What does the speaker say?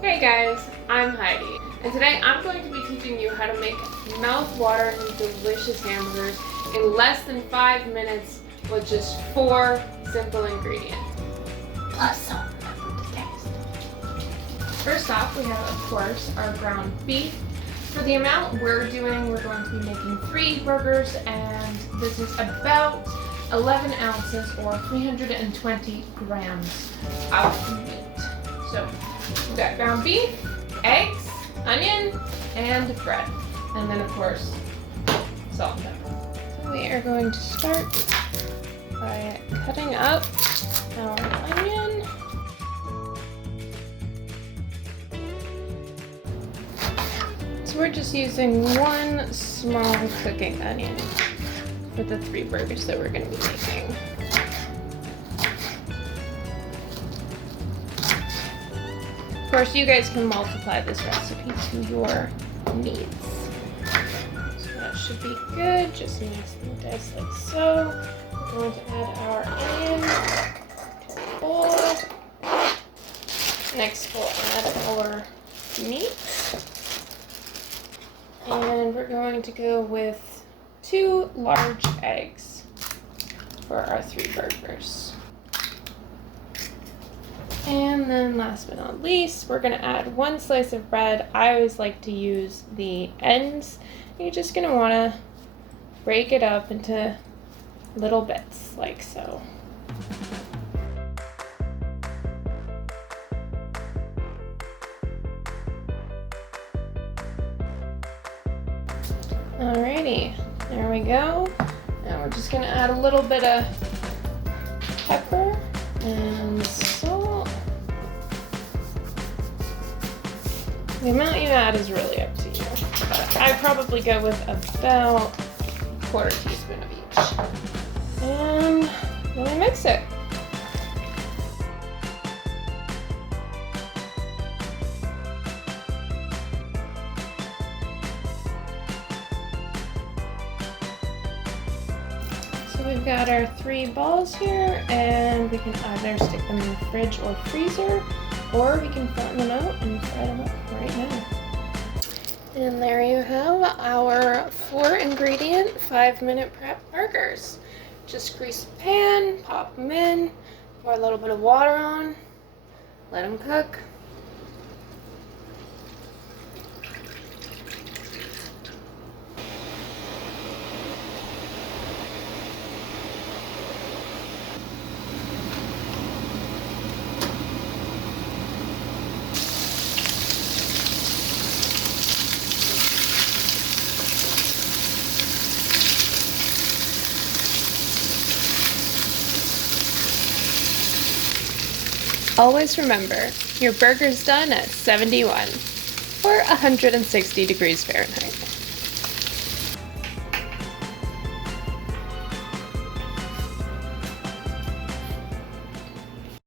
Hey guys, I'm Heidi, and today I'm going to be teaching you how to make mouth-watering delicious hamburgers in less than 5 minutes with just 4 simple ingredients. Plus salt and pepper to taste. First off, we have, of course, our ground beef. For the amount we're going to be making 3 burgers, and this is about 11 ounces or 320 grams of meat. So we've got ground beef, eggs, onion, and bread. And then of course, salt and pepper. So we are going to start by cutting up our onion. So we're just using 1 small cooking onion for the 3 burgers that we're going to be making. Of course, you guys can multiply this recipe to your needs. So that should be good, just nice and diced like so. We're going to add our onion to a bowl. Next we'll add our meat. And we're going to go with 2 large eggs for our 3 burgers. And then last but not least, we're going to add 1 slice of bread. I always like to use the ends. You're just going to want to break it up into little bits like so. Alrighty, there we go. Now we're just going to add a little bit of pepper and salt. The amount you add is really up to you, but I probably go with about 1/4 teaspoon of each. And then we mix it. So we've got our 3 balls here, and we can either stick them in the fridge or freezer, or we can flatten them out and fry them up right now. And there you have our 4 ingredient 5-minute prep burgers. Just grease a pan, pop them in, pour a little bit of water on, let them cook. Always remember, your burger's done at 71 or 160 degrees Fahrenheit.